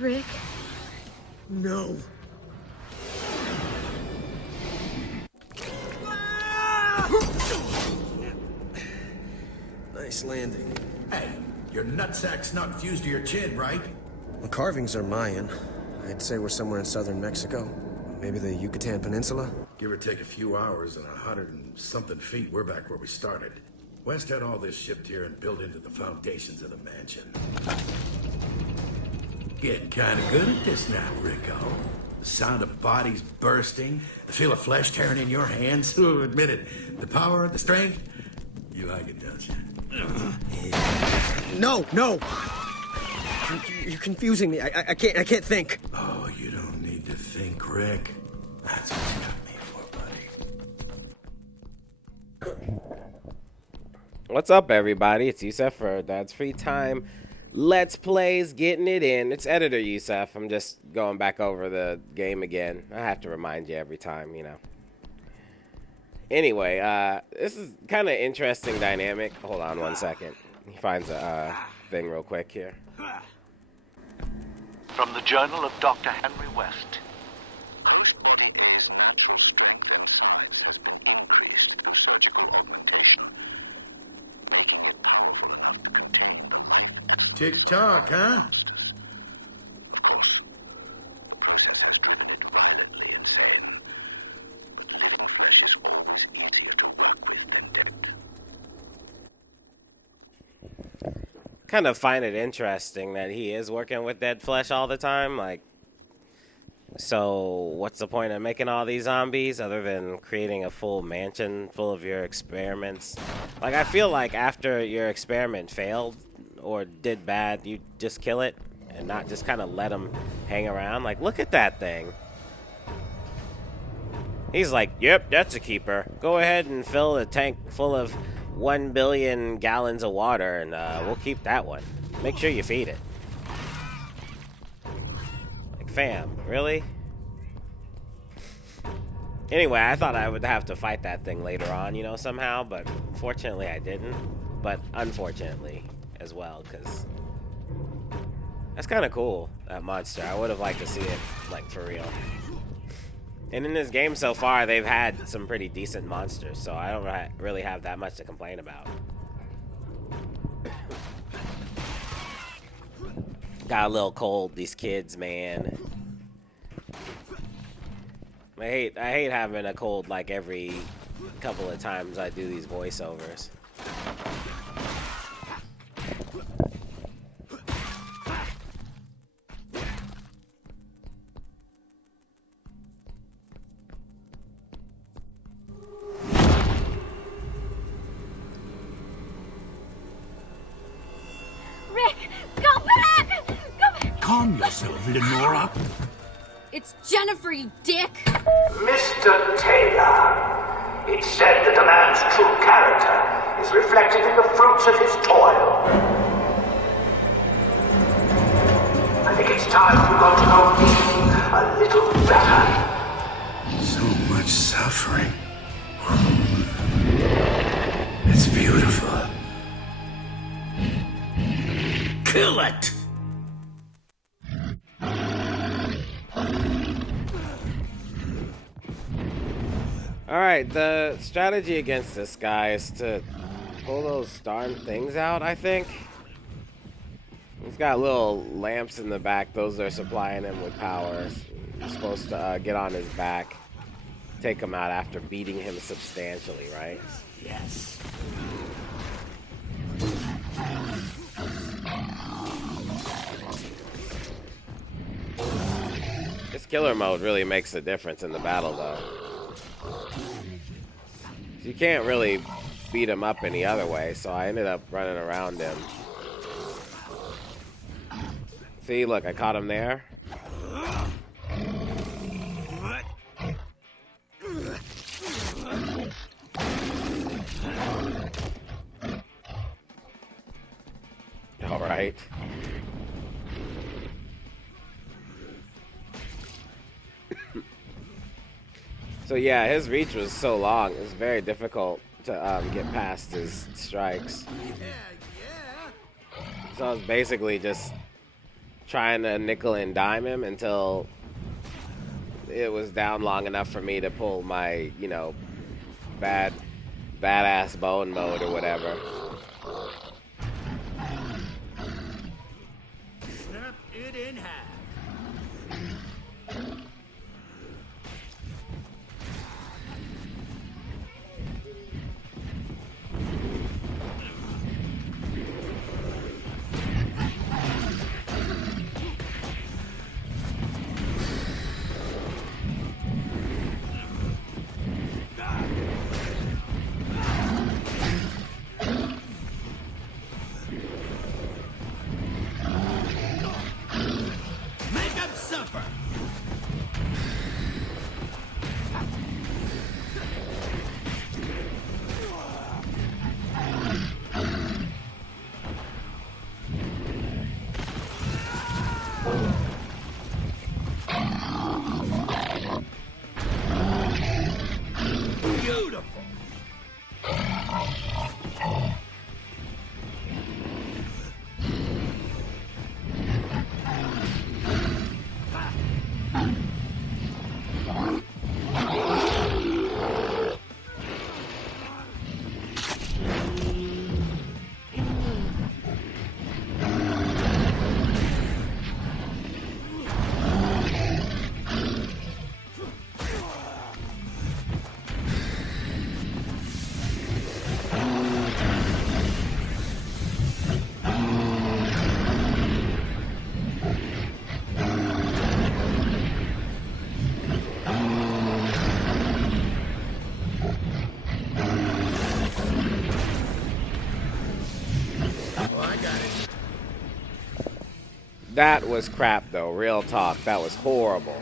Rick? No. Nice landing. Hey, your nutsack's not fused to your chin, right? The carvings are Mayan. I'd say we're somewhere in southern Mexico. Maybe the Yucatan Peninsula? Give or take a few hours and 100-and-something feet, we're back where we started. West had all this shipped here and built into the foundations of the mansion. Getting kind of good at this now, Rico. The sound of bodies bursting, the feel of flesh tearing in your hands. Admit it. The power, the strength. You like it, don't you? No, no! You're confusing me. I can't think. Oh, you don't need to think, Rick. That's what you got me for, buddy. What's up, everybody? It's Yusef for Dad's Free Time. Let's Plays, getting it in. It's Editor Yusef. I'm just going back over the game again. I have to remind you every time, you know. Anyway, this is kind of interesting dynamic. Hold on one second. He finds a thing real quick here. From the Journal of Dr. Henry West. Tick-tock, huh? Kind of find it interesting that he is working with dead flesh all the time. Like, so what's the point of making all these zombies other than creating a full mansion full of your experiments? Like, I feel like after your experiment failed or did bad, you just kill it and not just kind of let them hang around. Like, look at that thing. He's like, yep, that's a keeper. Go ahead and fill a tank full of 1 billion gallons of water, and we'll keep that one. Make sure you feed it. Like, fam, really? Anyway, I thought I would have to fight that thing later on, you know, somehow, but fortunately I didn't. But unfortunately as well, because that's kind of cool, that monster. I would have liked to see it, like, for real. And in this game so far, they've had some pretty decent monsters, so I don't really have that much to complain about. Got a little cold, these kids, man. I hate having a cold like every couple of times I do these voiceovers. Calm yourself, Lenora. It's Jennifer, you dick! Mr. Taylor, it's said that a man's true character is reflected in the fruits of his toil. I think it's time you got to know me a little better. So much suffering. It's beautiful. Kill it! Alright, the strategy against this guy is to pull those darn things out, I think. He's got little lamps in the back. Those are supplying him with power. You're supposed to get on his back, take him out after beating him substantially, right? Yes. This killer mode really makes a difference in the battle, though. You can't really beat him up any other way, so I ended up running around him. See, look, I caught him there. All right. So yeah, his reach was so long, it was very difficult to get past his strikes. So I was basically just trying to nickel and dime him until it was down long enough for me to pull my, you know, badass bone mode or whatever. Snap it in half. That was crap, though. Real talk. That was horrible.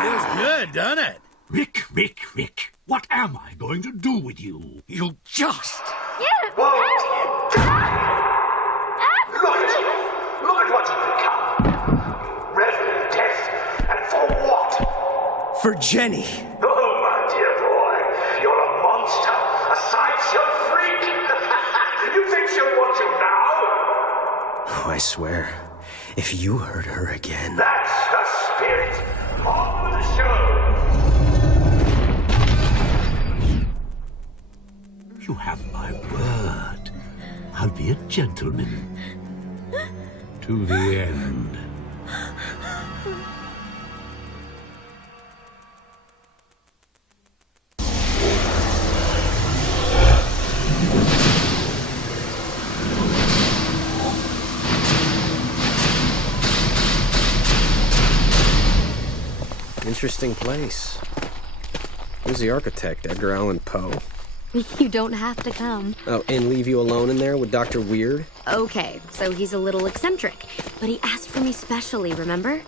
Feels good, doesn't it? Rick, what am I going to do with you? You just... Look at what you've become. Reveling in death, and for what? For Jenny. Oh, my dear boy, you're a monster, a sideshow freak. You think she'll want you now? Oh, I swear, if you hurt her again... That's the spirit. On with the show. You have my word. I'll be a gentleman. To the end. Interesting place. Who's the architect? Edgar Allan Poe? You don't have to come. Oh, and leave you alone in there with Dr. Weird? Okay, so he's a little eccentric, but he asked for me specially, remember?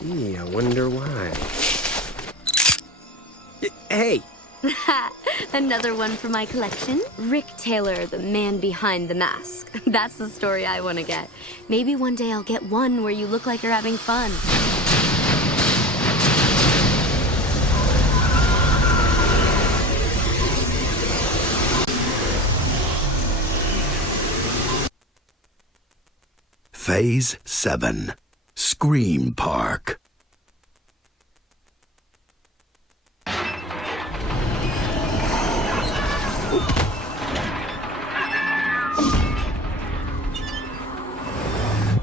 Gee, I wonder why. Hey! Another one for my collection. Rick Taylor, the man behind the mask. That's the story I want to get. Maybe one day I'll get one where you look like you're having fun. Phase 7. Scream Park.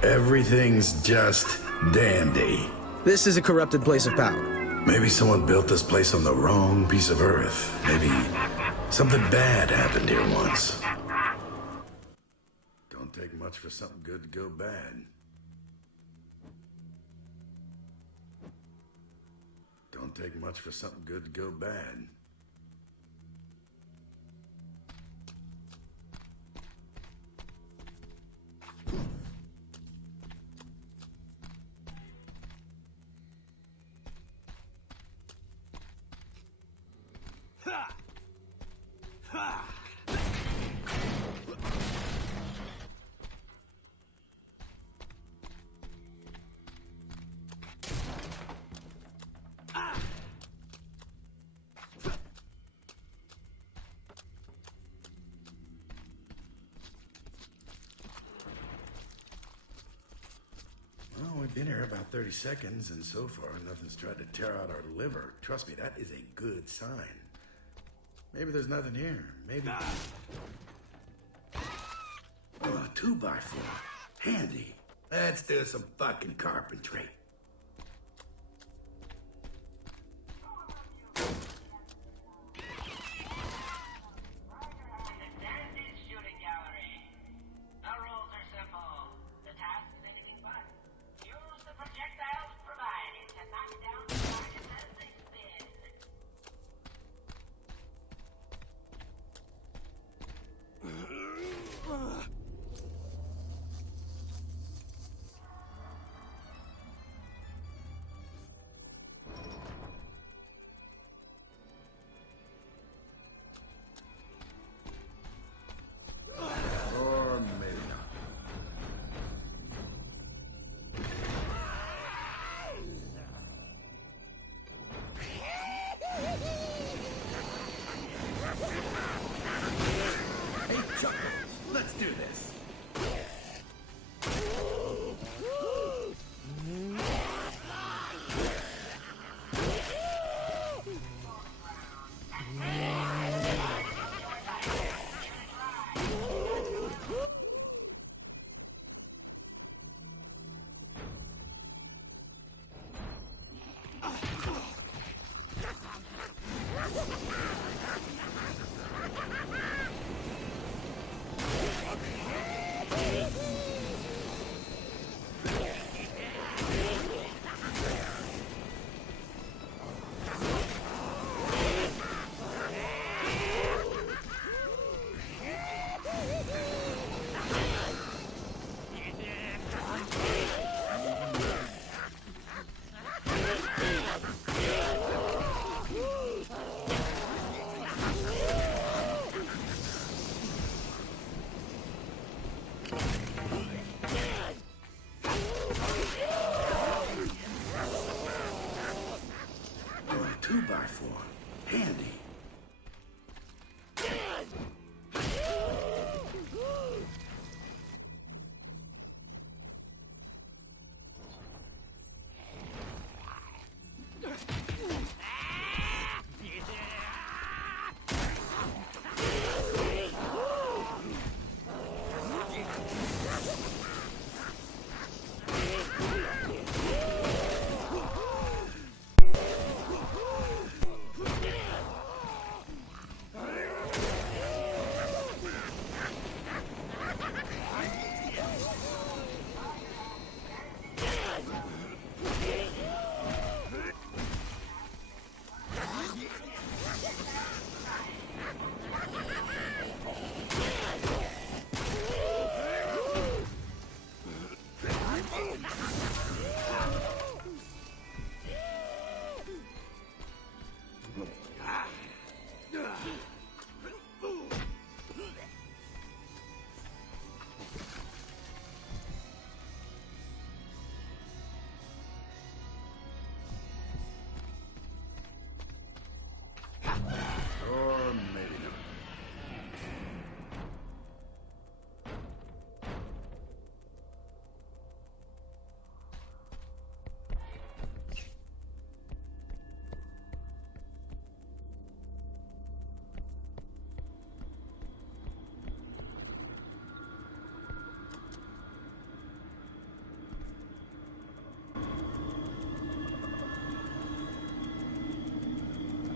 Everything's just dandy. This is a corrupted place of power. Maybe someone built this place on the wrong piece of Earth. Maybe something bad happened here once. Don't take much for something good to go bad. Don't take much for something good to go bad. Been here about 30 seconds, and so far nothing's tried to tear out our liver. Trust me, that is a good sign. Maybe there's nothing here. Maybe... Oh, 2x4. Handy. Let's do some fucking carpentry. Let's do this. Handy.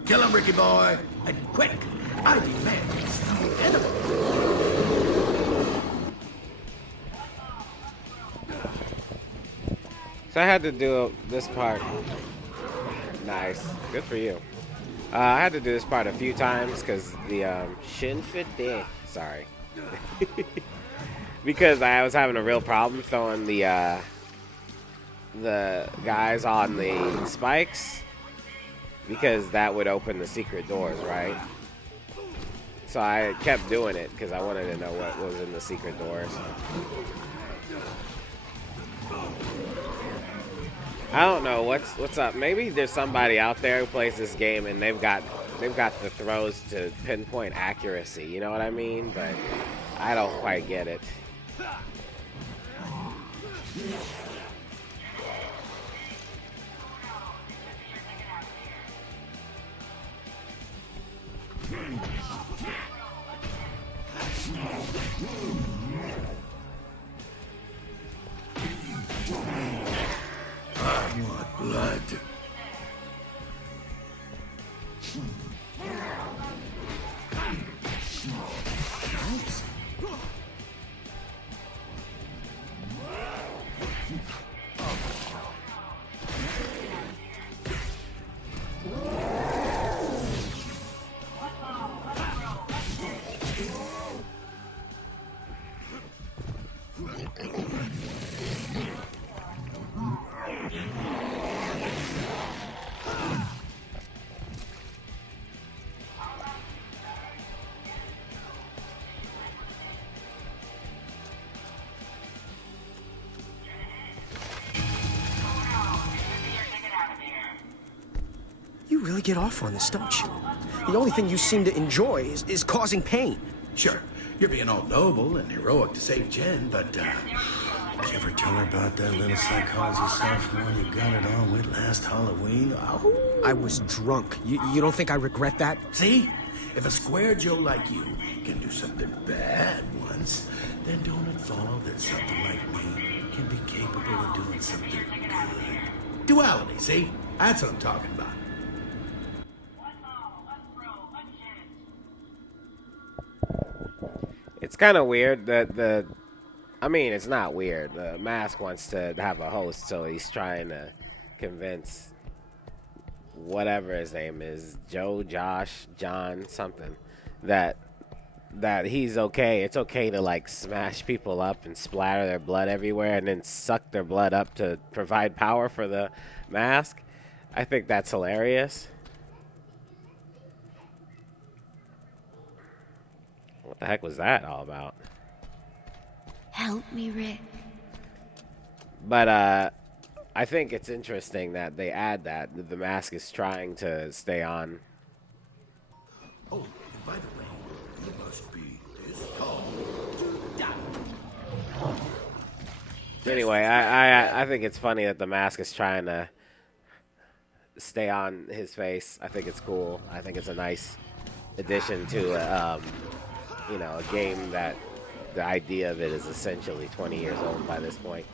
Kill him, Ricky boy, and quick! I demand this enemy. So I had to do this part. Nice, good for you. I had to do this part a few times because the shin fit there. Sorry, because I was having a real problem throwing the guys on the spikes. Because that would open the secret doors, right? So I kept doing it because I wanted to know what was in the secret doors. I don't know what's up. Maybe there's somebody out there who plays this game and they've got the throws to pinpoint accuracy. You know what I mean? But I don't quite get it. I want blood. You really get off on this, don't you? The only thing you seem to enjoy is causing pain. Sure, you're being all noble and heroic to save Jen, but, did you ever tell her about that little psychology software you got it on with last Halloween? Oh. I was drunk. You don't think I regret that? See? If a square Joe like you can do something bad once, then don't it follow that something like me can be capable of doing something good? Duality, see? That's what I'm talking about. It's kind of weird that I mean, it's not weird. The Mask wants to have a host, so he's trying to convince whatever his name is, Joe, Josh, John, something, that he's okay. It's okay to, like, smash people up and splatter their blood everywhere and then suck their blood up to provide power for the Mask. I think that's hilarious. What the heck was that all about? Help me, Rick. But I think it's interesting that they add that the Mask is trying to stay on. Oh, and by the way, you must be this tall. Anyway, I think it's funny that the Mask is trying to stay on his face. I think it's cool. I think it's a nice addition to you know, a game that the idea of it is essentially 20 years old by this point.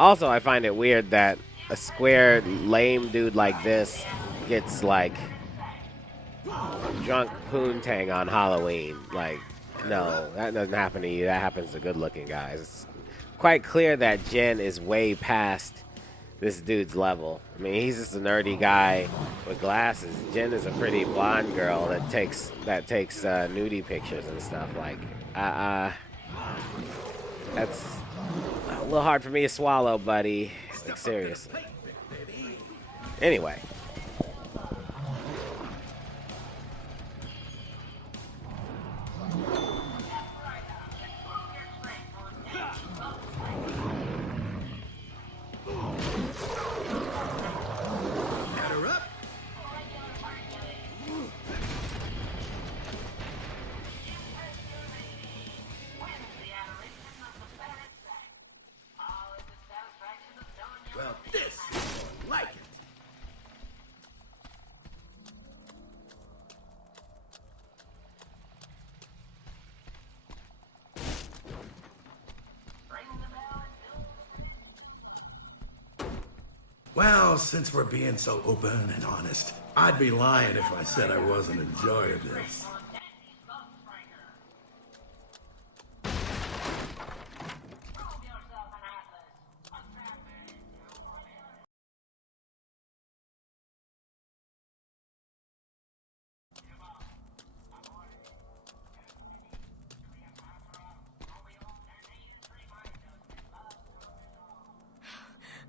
Also, I find it weird that a square, lame dude like this gets, like, drunk poontang on Halloween. Like, no, that doesn't happen to you. That happens to good-looking guys. It's quite clear that Jen is way past this dude's level. I mean, he's just a nerdy guy with glasses. Jen is a pretty blonde girl that takes nudie pictures and stuff. Like, that's a little hard for me to swallow, buddy. Like, seriously. Anyway. Well, this is more like it. Well, since we're being so open and honest, I'd be lying if I said I wasn't enjoying this.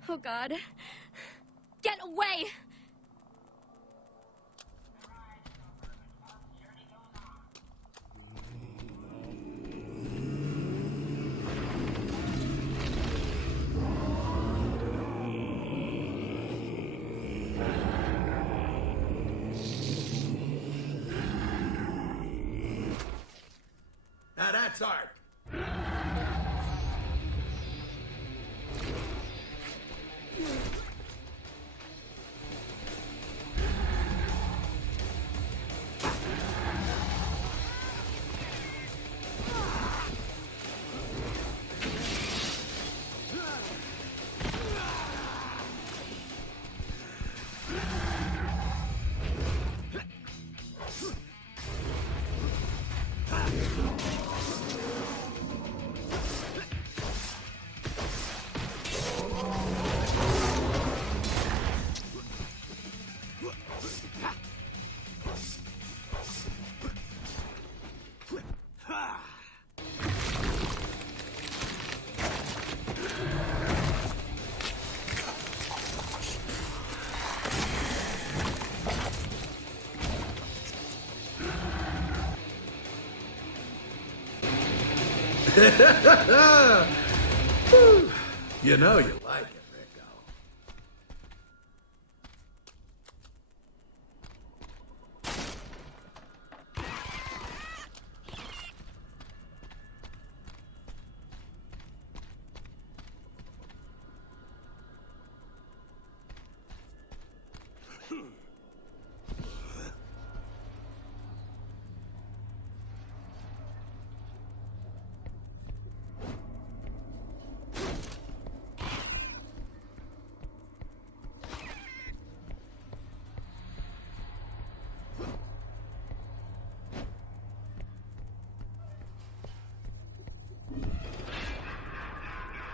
Oh, God. Get away! Now that's art. You know you like it, Rico.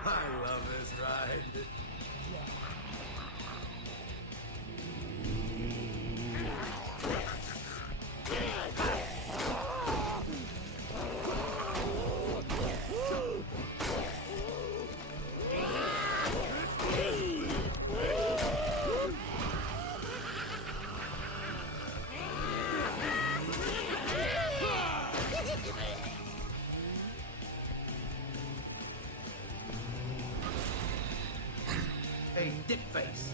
I love this ride. Hey, dickface,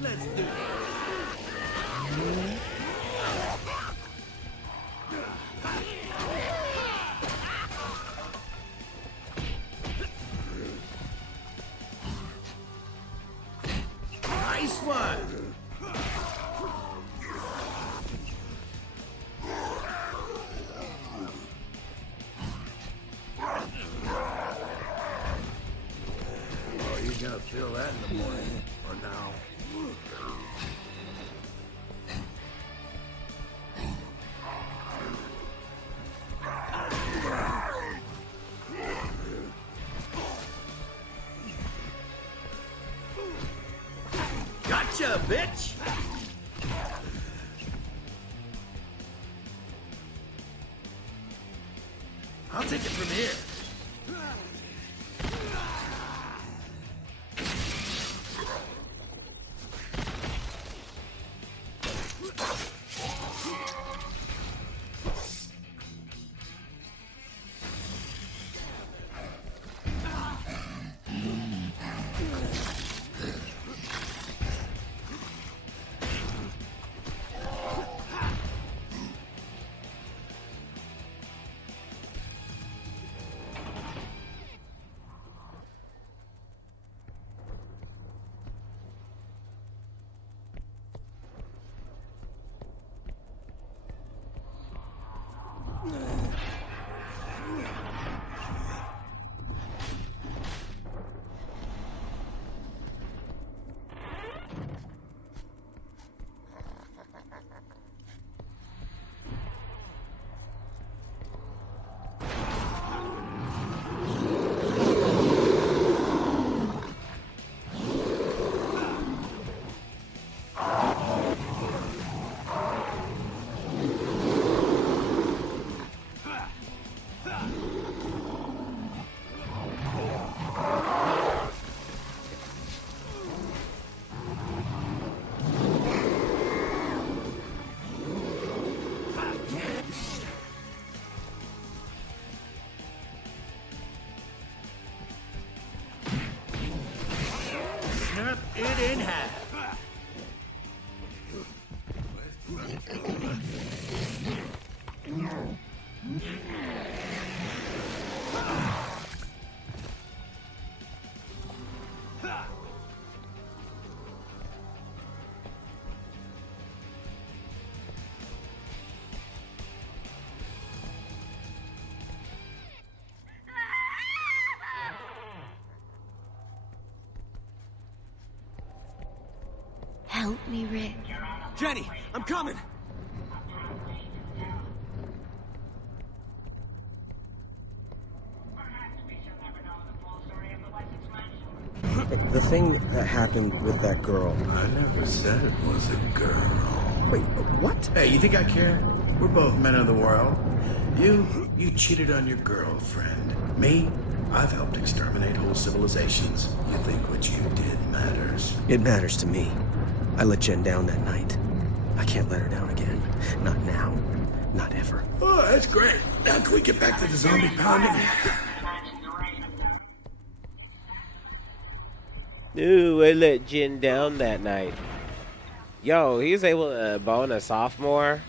let's do this. Nice one. Oh, you're gonna feel that in the morning, or now. Gotcha, bitch! I'll take it from here. Snap it in half. Help me, Rick. Jenny, I'm coming! The thing that happened with that girl. I never said it was a girl. Wait, what? Hey, you think I care? We're both men of the world. You cheated on your girlfriend. Me, I've helped exterminate whole civilizations. You think what you did matters? It matters to me. I let Jen down that night. I can't let her down again. Not now. Not ever. Oh, that's great. Now can we get back to the zombie pounding? Ooh, I let Jen down that night. Yo, he was able to bone a sophomore,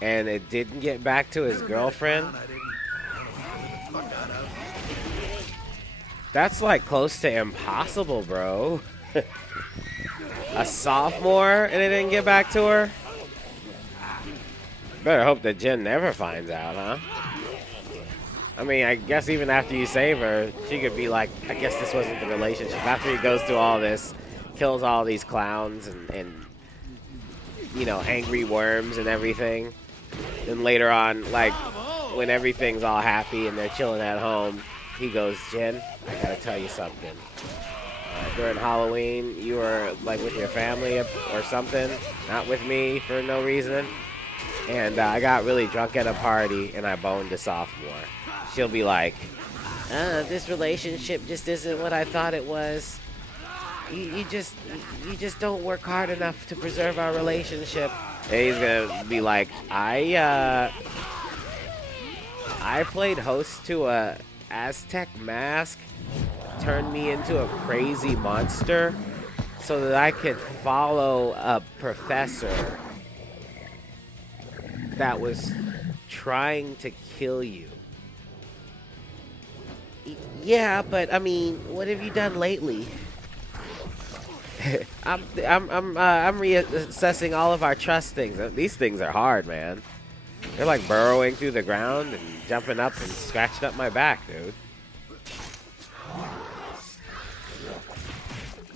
and it didn't get back to his girlfriend. That's like close to impossible, bro. A sophomore and it didn't get back to her? Better hope that Jen never finds out, huh? I mean, I guess even after you save her, she could be like, I guess this wasn't the relationship. After he goes through all this, kills all these clowns and you know, angry worms and everything. Then later on, like, when everything's all happy and they're chilling at home, he goes, Jen, I gotta tell you something. During Halloween, you were, like, with your family or something, not with me for no reason. And I got really drunk at a party and I boned a sophomore. She'll be like, this relationship just isn't what I thought it was. You just don't work hard enough to preserve our relationship. And he's gonna be like, I played host to a Aztec mask, turned me into a crazy monster so that I could follow a professor that was trying to kill you. Yeah, but I mean, what have you done lately? I'm reassessing all of our trust things. These things are hard, man. They're like burrowing through the ground and jumping up and scratching up my back, dude.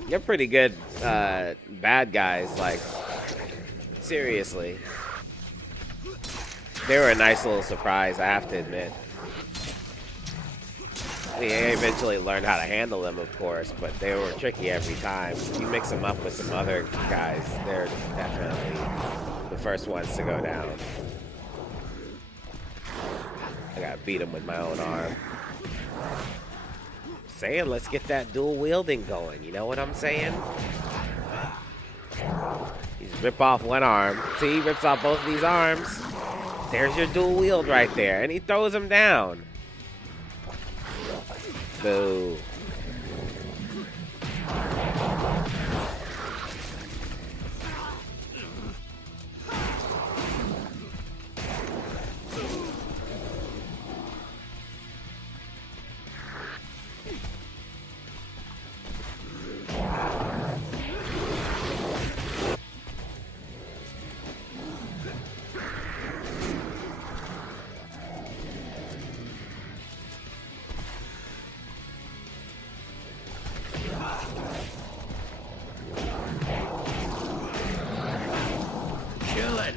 You're pretty good bad guys, like, seriously. They were a nice little surprise, I have to admit. I mean, I eventually learned how to handle them, of course, but they were tricky every time. You mix them up with some other guys, they're definitely the first ones to go down. I gotta beat them with my own arm. Saying, let's get that dual wielding going, you know what I'm saying? You just rip off one arm. See, he rips off both of these arms. There's your dual wield right there, and he throws him down. Boo. Kill it.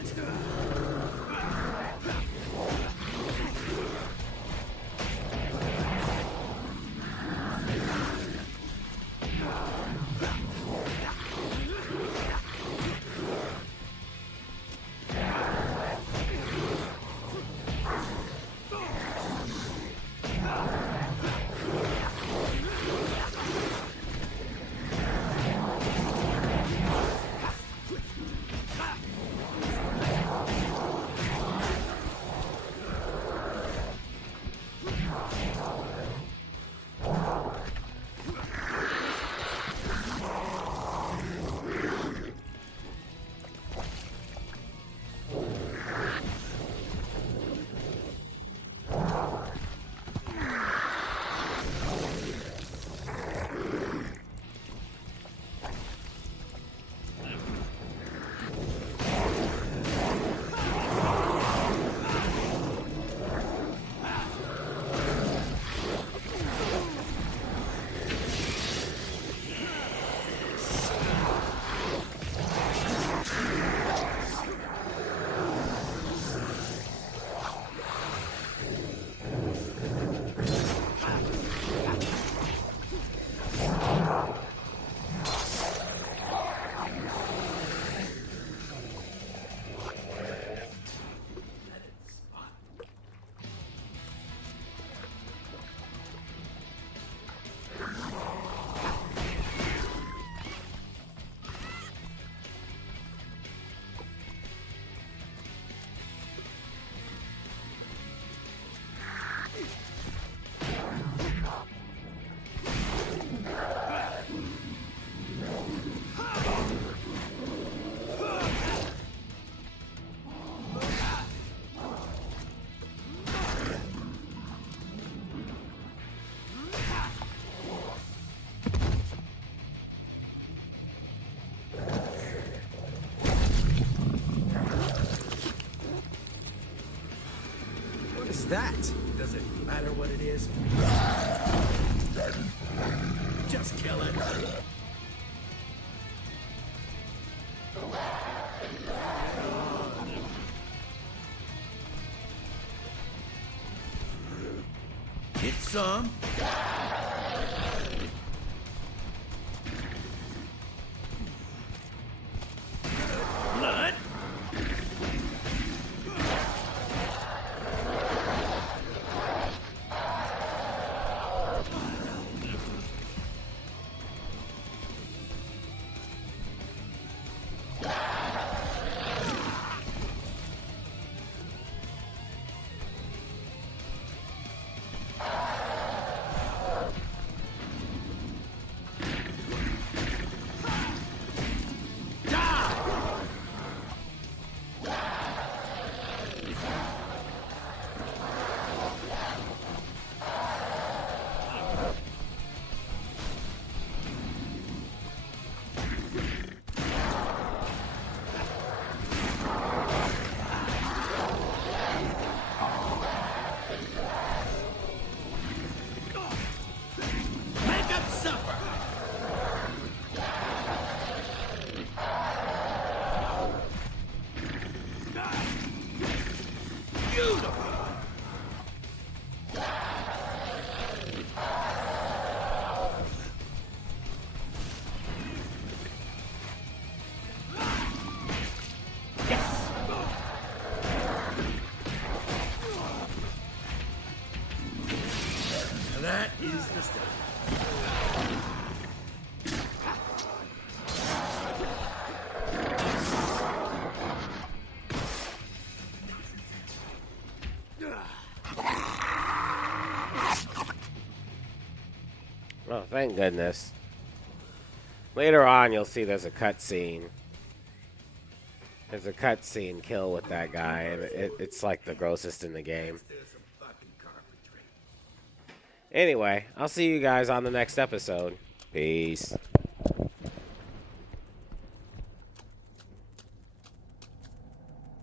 is that? Does it matter what it is? Just kill it. Get some. Blood. That is the stuff. Oh, thank goodness. Later on, you'll see there's a cutscene. There's a cutscene kill with that guy, and it's like the grossest in the game. Anyway, I'll see you guys on the next episode. Peace.